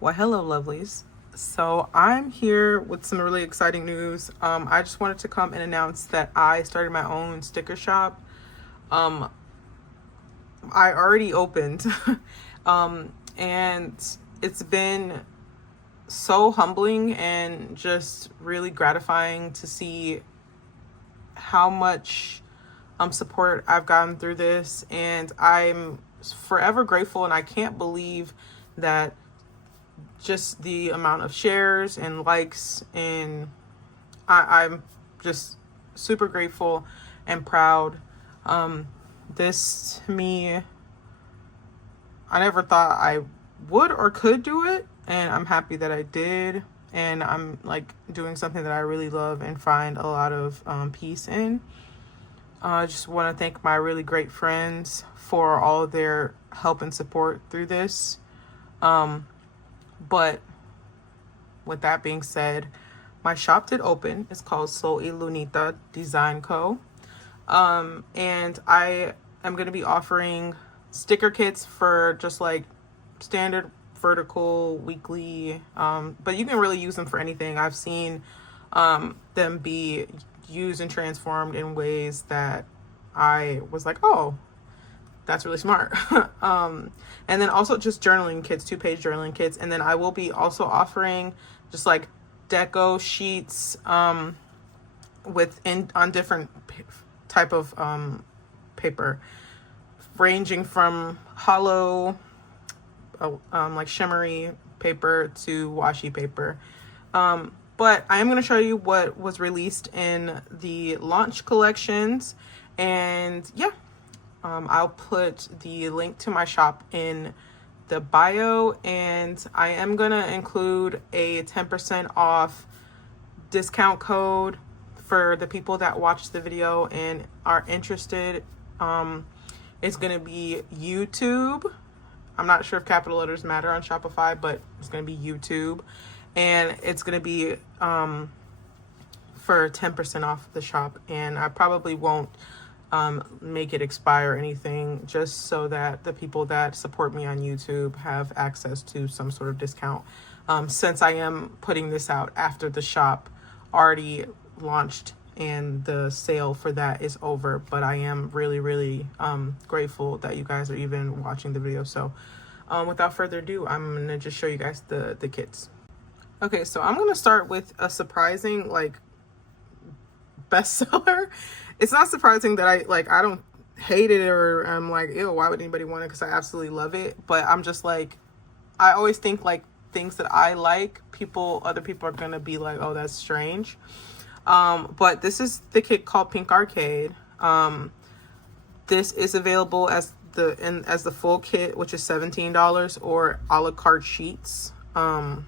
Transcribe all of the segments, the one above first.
Well, hello, lovelies. So I'm here with some really exciting news. I just wanted to come and announce that I started my own sticker shop. Um, I already opened, and it's been so humbling and just really gratifying to see how much support I've gotten through this, and I'm forever grateful. And I can't believe that just the amount of shares and likes, and I'm just super grateful and proud. This to me, I never thought I would or could do it, and I'm happy that I did. And I'm like doing something that I really love and find a lot of peace in. I just want to thank my really great friends for all of their help and support through this. But with that being said, my shop did open. It's called Soy Lunita Design Co. And I am going to be offering sticker kits for just like standard vertical weekly, but you can really use them for anything. I've seen them be used and transformed in ways that I was like, oh, that's really smart. And then also just journaling kits, 2-page journaling kits. And then I will be also offering just like deco sheets on different type of paper, ranging from hollow like shimmery paper to washi paper. But I am going to show you what was released in the launch collections. And yeah, I'll put the link to my shop in the bio, and I am going to include a 10% off discount code for the people that watch the video and are interested. It's going to be YouTube. I'm not sure if capital letters matter on Shopify, but it's going to be YouTube, and it's going to be for 10% off the shop. And I probably won't make it expire or anything, just so that the people that support me on YouTube have access to some sort of discount, since I am putting this out after the shop already launched and the sale for that is over. But I am really grateful that you guys are even watching the video. So without further ado, I'm gonna just show you guys the kits. Okay, so I'm gonna start with a surprising like bestseller. It's not surprising that I don't hate it, or I'm like, ew, why would anybody want it? Because I absolutely love it. But I'm just like, I always think like things that I like, other people are gonna be like, oh, that's strange. But this is the kit called Pink Arcade. This is available as the full kit, which is $17, or a la carte sheets,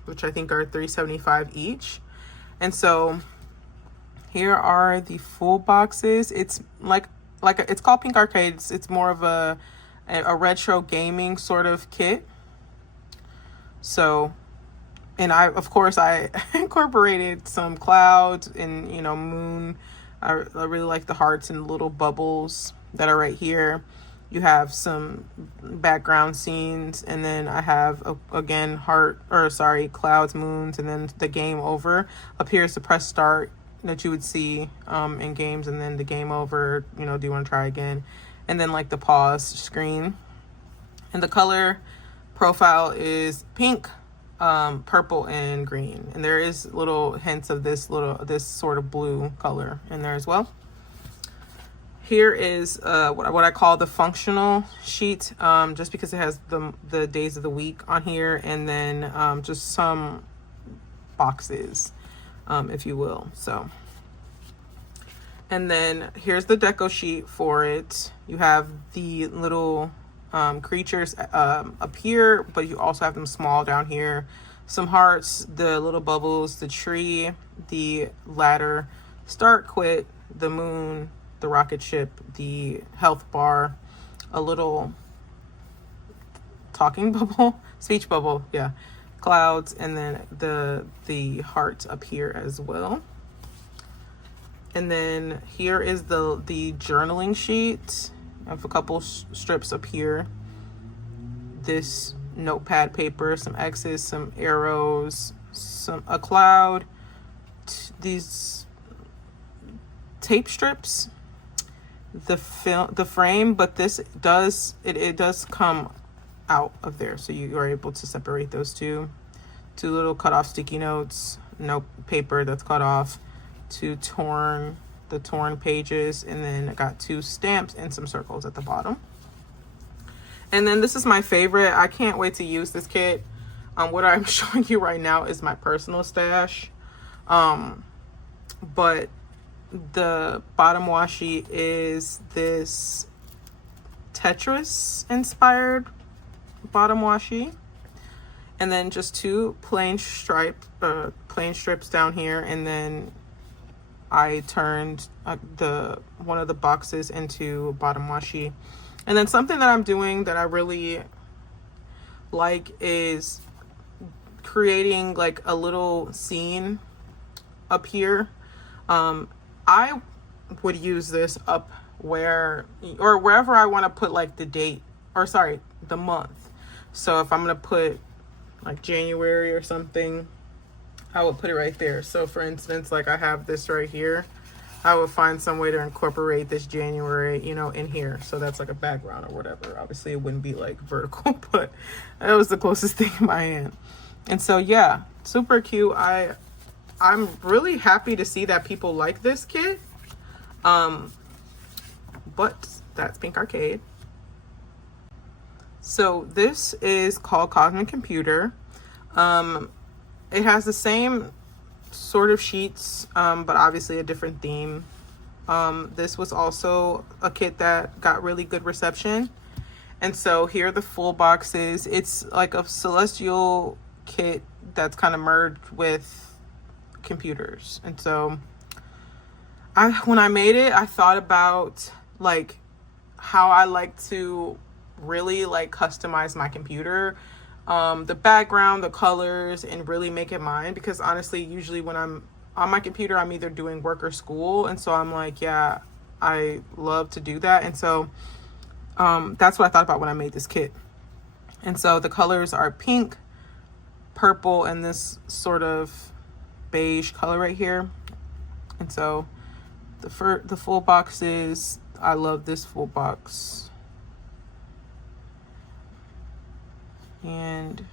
which I think are $3.75 each. And so here are the full boxes. It's it's called Pink Arcade. It's more of a retro gaming sort of kit. So, and I incorporated some clouds and, moon. I really like the hearts and little bubbles that are right here. You have some background scenes, and then I have again clouds, moons, and then the game over appears to press start that you would see in games, and then the game over, do you want to try again, and then like the pause screen. And the color profile is pink, purple, and green, and there is little hints of this sort of blue color in there as well. Here is what I call the functional sheet, just because it has the days of the week on here, and then just some boxes, if you will. So, and then here's the deco sheet for it. You have the little creatures up here, but you also have them small down here. Some hearts, the little bubbles, the tree, the ladder, start, quit, the moon, the rocket ship, the health bar, a little talking bubble, speech bubble, yeah, clouds, and then the heart up here as well. And then here is the journaling sheet. I have a couple strips up here. This notepad paper, some X's, some arrows, a cloud, these tape strips, the frame, but this does it does come out of there, so you are able to separate those two little cut off sticky notes, note paper that's cut off, the torn pages, and then I got 2 stamps and some circles at the bottom. And then this is my favorite. I can't wait to use this kit. What I'm showing you right now is my personal stash, but the bottom washi is this Tetris inspired bottom washi, and then just 2 plain strips down here, and then I turned one of the boxes into bottom washi. And then something that I'm doing that I really like is creating like a little scene up here. I would use this up wherever I want to put like the month. So if I'm going to put like January or something, I would put it right there. So for instance, like I have this right here, I would find some way to incorporate this January, in here. So that's like a background or whatever. Obviously it wouldn't be like vertical, but that was the closest thing in my hand. And so, yeah, super cute. I'm really happy to see that people like this kit. But that's Pink Arcade. So this is called Cosmic Computer. It has the same sort of sheets, but obviously a different theme. This was also a kit that got really good reception. And so here are the full boxes. It's like a celestial kit that's kind of merged with computers. And so when I made it, I thought about like how I like to really like customize my computer, the background, the colors, and really make it mine, because honestly usually when I'm on my computer I'm either doing work or school, and so I'm like, yeah, I love to do that. And so that's what I thought about when I made this kit. And so the colors are pink, purple, and this sort of beige color right here. And so the full boxes, I love this full box. And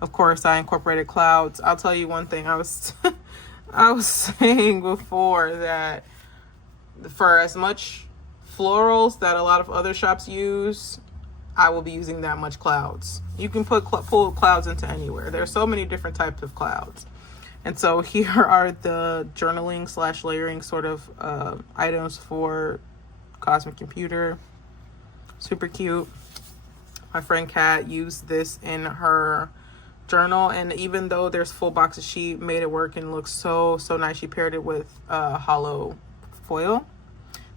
of course I incorporated clouds. I'll tell you one thing, I was saying before that for as much florals that a lot of other shops use, I will be using that much clouds. You can pull clouds into anywhere. There's so many different types of clouds. And so here are the journaling / layering sort of items for Cosmic Computer. Super cute. My friend Kat used this in her journal, and even though there's full boxes, she made it work and looks so nice. She paired it with hollow foil.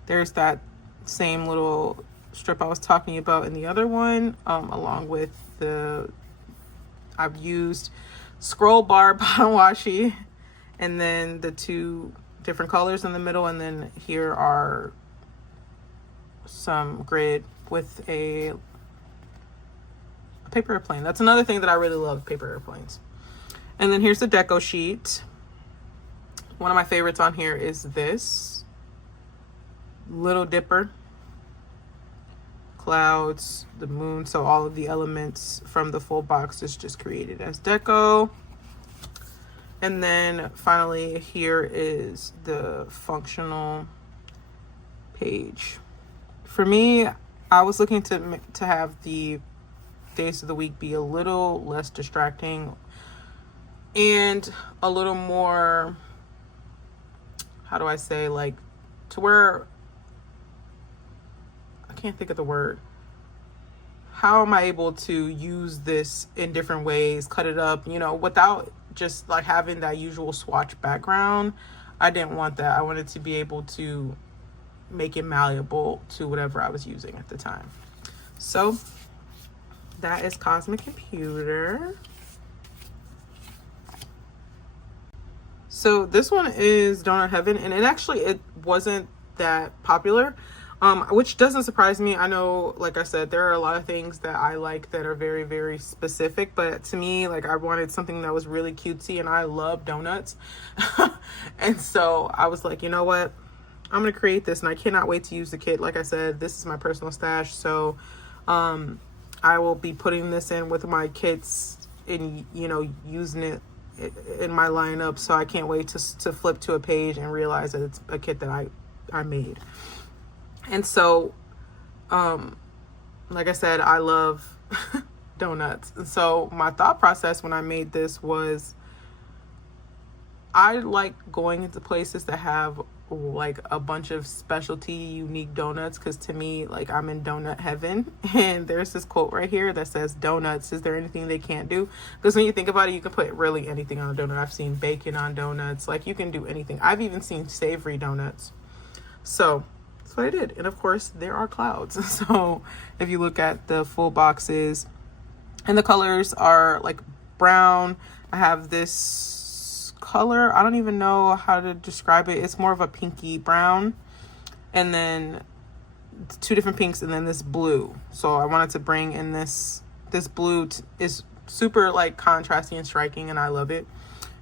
There's that same little strip I was talking about in the other one, along with I've used scroll bar bottom washi, and then the 2 different colors in the middle, and then here are some grid with a paper airplane. That's another thing that I really love, paper airplanes. And then here's the deco sheet. One of my favorites on here is this Little Dipper, clouds, the moon. So all of the elements from the full box is just created as deco. And then finally here is the functional page. For me, I was looking to have the days of the week be a little less distracting and a little more, how do I say, like, to where I can't think of the word. How am I able to use this in different ways, cut it up, without just like having that usual swatch background? I didn't want that. I wanted to be able to make it malleable to whatever I was using at the time. So that is Cosmic Computer. So this one is Donut Heaven, and it wasn't that popular. which doesn't surprise me. I know, like I said, there are a lot of things that I like that are very, very specific, but to me, like, I wanted something that was really cutesy, and I love donuts. And so I was like, you know what? I'm going to create this, and I cannot wait to use the kit. Like I said, this is my personal stash, so I will be putting this in with my kits and, you know, using it in my lineup. So I can't wait to flip to a page and realize that it's a kit that I made. And so, like I said, I love donuts. And so my thought process when I made this was, I like going into places that have like a bunch of specialty unique donuts, because to me, like, I'm in donut heaven. And there's this quote right here that says, donuts, is there anything they can't do? Because when you think about it, you can put really anything on a donut. I've seen bacon on donuts. Like, you can do anything. I've even seen savory donuts. So that's what I did. And of course, there are clouds. So if you look at the full boxes, and the colors are like brown. I have this color, I don't even know how to describe it. It's more of a pinky brown, and then two different pinks, and then this blue. So I wanted to bring in this blue is super like contrasty and striking, and I love it.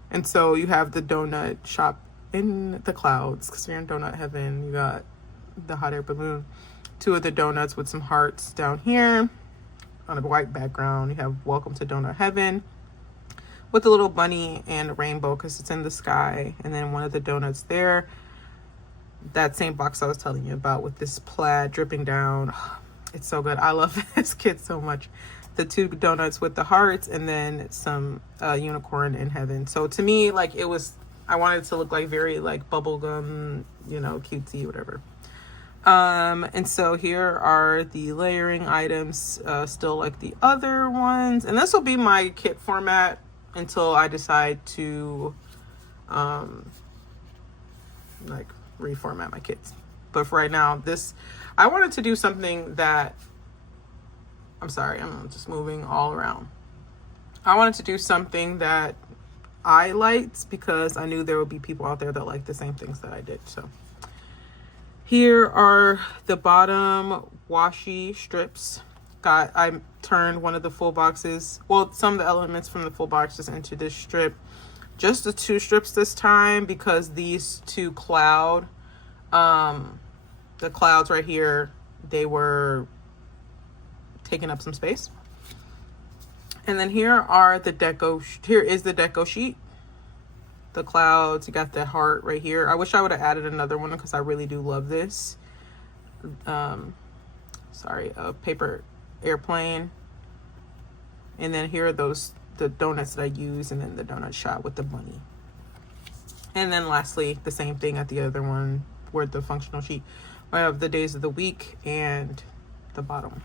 And so you have the donut shop in the clouds, because you're in donut heaven. You got the hot air balloon, two of the donuts with some hearts down here on a white background. You have welcome to donut heaven with a little bunny and a rainbow because it's in the sky. And then one of the donuts there, that same box I was telling you about with this plaid dripping down. It's so good. I love this kit so much. The two donuts with the hearts, and then some unicorn in heaven. So to me, like, it was, I wanted it to look like very like bubblegum, you know, cutesy, whatever. And so here are the layering items, still like the other ones. And this will be my kit format until I decide to like reformat my kits. But for right now, this, I wanted to do something that, I'm sorry, I'm just moving all around. I wanted to do something that I liked, because I knew there would be people out there that like the same things that I did. So here are the bottom washi strips. I turned one of the full boxes, well, some of the elements from the full boxes into this strip. Just the two strips this time, because these two the clouds right here, they were taking up some space. And then here is the deco sheet. The clouds, you got the heart right here. I wish I would have added another one, because I really do love this. Sorry, a paper airplane. And then here are the donuts that I use, and then the donut shot with the bunny. And then lastly, the same thing at the other one, where the functional sheet. I have the days of the week and the bottom.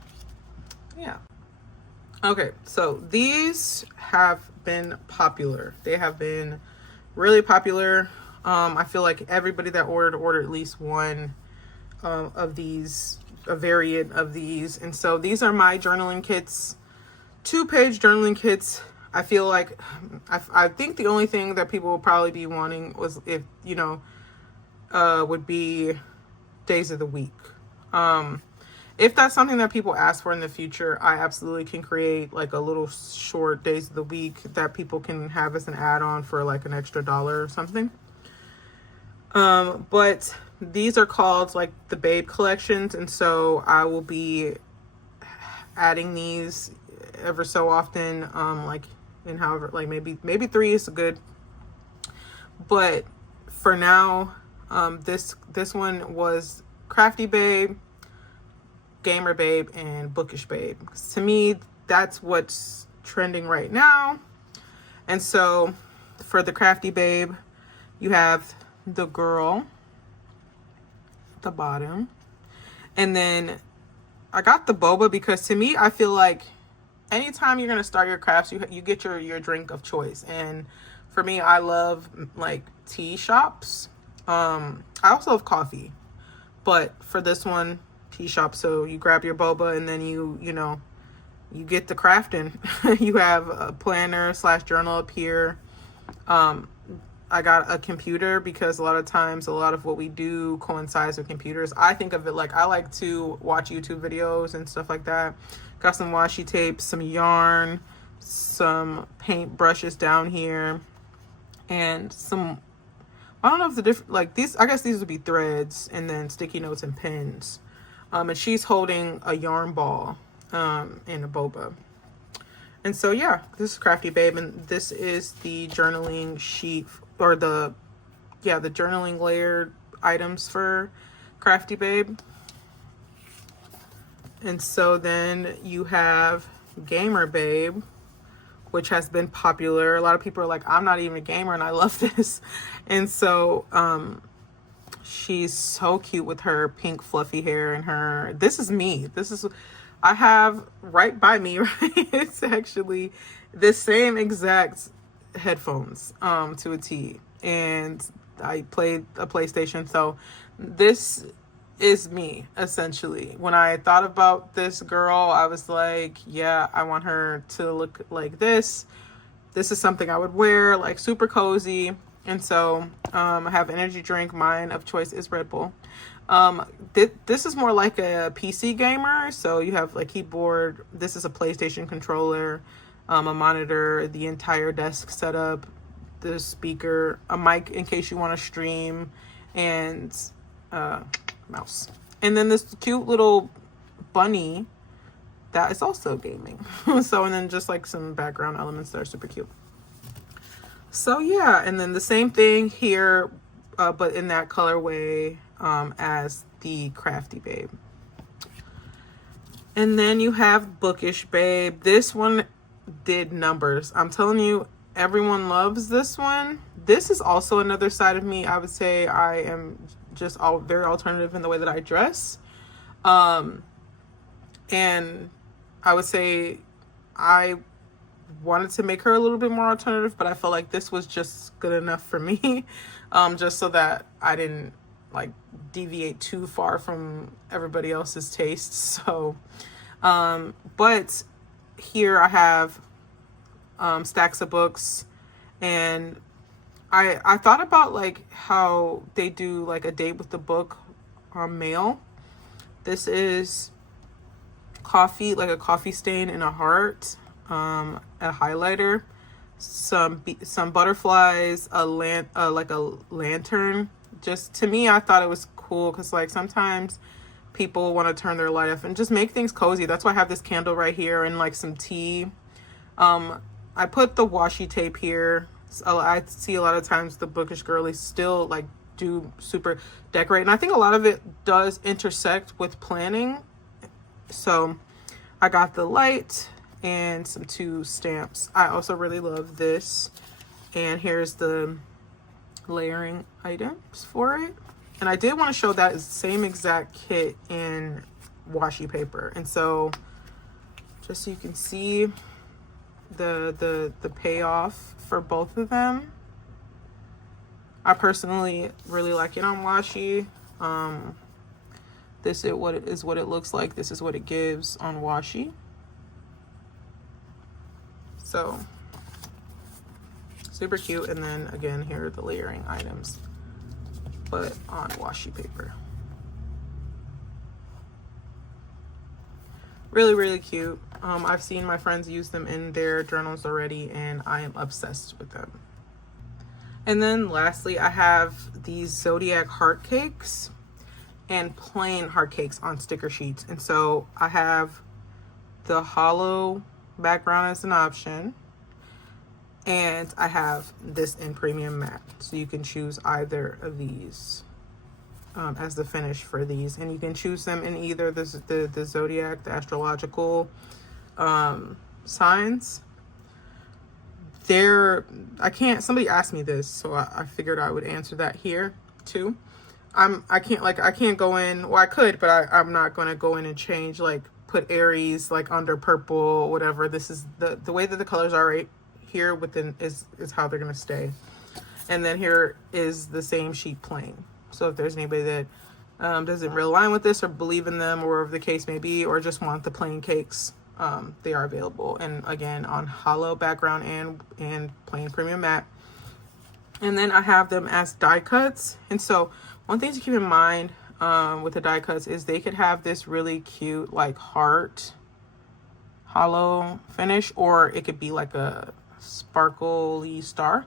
Yeah. Okay, so these have been popular. They have been really popular. I feel like everybody that ordered at least one of these, a variant of these. And so these are my journaling kits, 2-page journaling kits. I feel like, I think the only thing that people will probably be wanting was, if, you know, would be days of the week. If that's something that people ask for in the future, I absolutely can create like a little short days of the week that people can have as an add-on for like an extra $1 or something. But these are called like the Babe collections. And so I will be adding these ever so often, like in however, like maybe 3 is good. But for now, this one was Crafty Babe, Gamer Babe, and Bookish Babe. To me, that's what's trending right now. And so for the Crafty Babe, you have the girl at the bottom. And then I got the boba because to me, I feel like anytime you're going to start your crafts, you get your drink of choice. And for me, I love like tea shops. I also have coffee, but for this one, tea shop. So you grab your boba and then you get the crafting. You have a planner / journal up here. I got a computer because a lot of times a lot of what we do coincides with computers. I think of it like I like to watch YouTube videos and stuff like that. Got some washi tape, some yarn, some paint brushes down here, and some, I don't know if the different, like these, I guess these would be threads, and then sticky notes and pens. And she's holding a yarn ball and a boba. And so yeah, this is Crafty Babe, and this is the journaling sheet, or the journaling layered items for Crafty Babe. And so then you have Gamer Babe, which has been popular. A lot of people are like, I'm not even a gamer and I love this. And so she's so cute with her pink fluffy hair and her, this is me. This is, I have right by me, right? It's actually the same exact headphones to a T. And I played a PlayStation. So this is me, essentially. When I thought about this girl, I was like, yeah, I want her to look like this. This is something I would wear, like super cozy. And so I have energy drink. Mine of choice is Red Bull. This is more like a PC gamer. So you have like keyboard. This is a PlayStation controller, a monitor, the entire desk setup, the speaker, a mic in case you want to stream, and mouse. And then this cute little bunny that is also gaming. So, and then just like some background elements that are super cute. So yeah, and then the same thing here, but in that colorway as the Crafty Babe. And then you have Bookish Babe. This one did numbers. I'm telling you, everyone loves this one. This is also another side of me. I would say I am just very alternative in the way that I dress. And I would say I wanted to make her a little bit more alternative, but I felt like this was just good enough for me. Just so that I didn't like deviate too far from everybody else's tastes. So, but here I have stacks of books, and I thought about like how they do like a date with the book mail. This is coffee, like a coffee stain and a heart, a highlighter, some butterflies, like a lantern. Just to me, I thought it was cool because like sometimes people want to turn their light off and just make things cozy. That's why I have this candle right here and like some tea. I put the washi tape here. So I see a lot of times the bookish girlies still like do super decorate, and I think a lot of it does intersect with planning. So I got the light and some 2 stamps. I also really love this, and here's the layering items for it. And I did want to show that same exact kit in washi paper, and so just so you can see the payoff for both of them. I personally really like it on washi. This is what it looks like. This is what it gives on washi. So super cute. And then again, here are the layering items, but on washi paper. Really, really cute. I've seen my friends use them in their journals already, and I am obsessed with them. And then lastly, I have these Zodiac heart cakes and plain heart cakes on sticker sheets. And so I have the hollow background as an option, and I have this in premium matte. So you can choose either of these as the finish for these, and you can choose them in either the Zodiac, the astrological signs. Somebody asked me this, so I figured I would answer that here too. I can't go in, well I could, but I'm not going to go in and change, like put Aries like under purple, whatever. This is the way that the colors are right here within is how they're going to stay. And then here is the same sheet plain. So if there's anybody that doesn't really align with this or believe in them, or whatever the case may be, or just want the plain cakes, they are available. And again, on hollow background and plain premium matte. And then I have them as die cuts. And so one thing to keep in mind with the die cuts is they could have this really cute like heart hollow finish, or it could be like a sparkly star.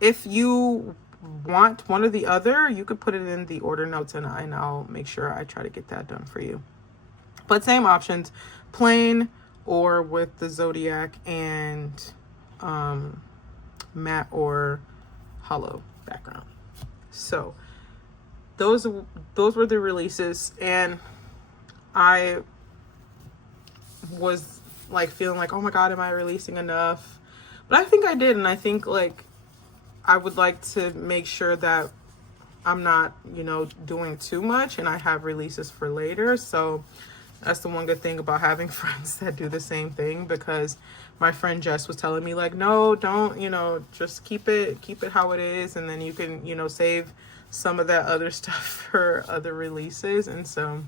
If you want one or the other, you could put it in the order notes, and I'll make sure I try to get that done for you. But same options, plain or with the zodiac and matte or hollow background. So those were the releases, and I was like feeling like, oh my god, am I releasing enough? But I think I did, and I think like I would like to make sure that I'm not, you know, doing too much and I have releases for later. So that's the one good thing about having friends that do the same thing, because my friend Jess was telling me like, no, don't, you know, just keep it how it is, and then you can, you know, save some of that other stuff for other releases. And so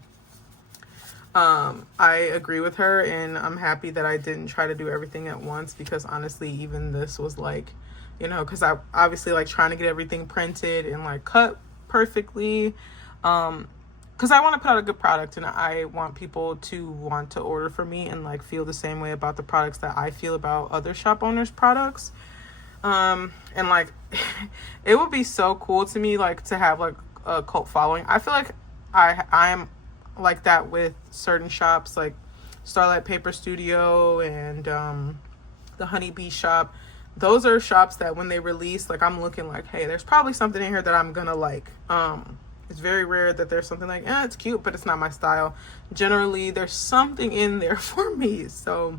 I agree with her, and I'm happy that I didn't try to do everything at once, because honestly, even this was like, you know, because I obviously like trying to get everything printed and like cut perfectly, because I want to put out a good product, and I want people to want to order from me and like feel the same way about the products that I feel about other shop owners' products. And like it would be so cool to me like to have like a cult following. I feel like I'm like that with certain shops like Starlight Paper Studio and the Honeybee shop. Those are shops that when they release, like I'm looking like, hey, there's probably something in here that I'm gonna like. It's very rare that there's something like, it's cute, but it's not my style. Generally, there's something in there for me. So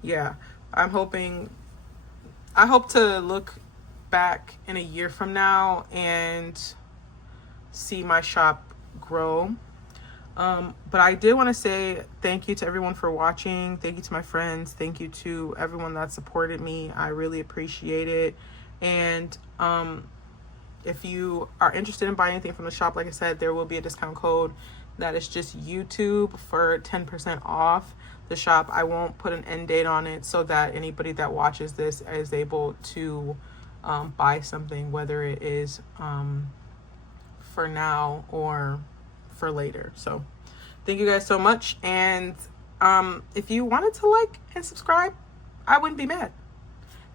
yeah, I hope to look back in a year from now and see my shop grow. But I did want to say thank you to everyone for watching. Thank you to my friends. Thank you to everyone that supported me. I really appreciate it. And if you are interested in buying anything from the shop, like I said, there will be a discount code that is just YouTube for 10% off the shop. I won't put an end date on it so that anybody that watches this is able to buy something, whether it is for now or for later. So thank you guys so much, and if you wanted to like and subscribe, I wouldn't be mad.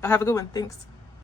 Y'all have a good one. Thanks.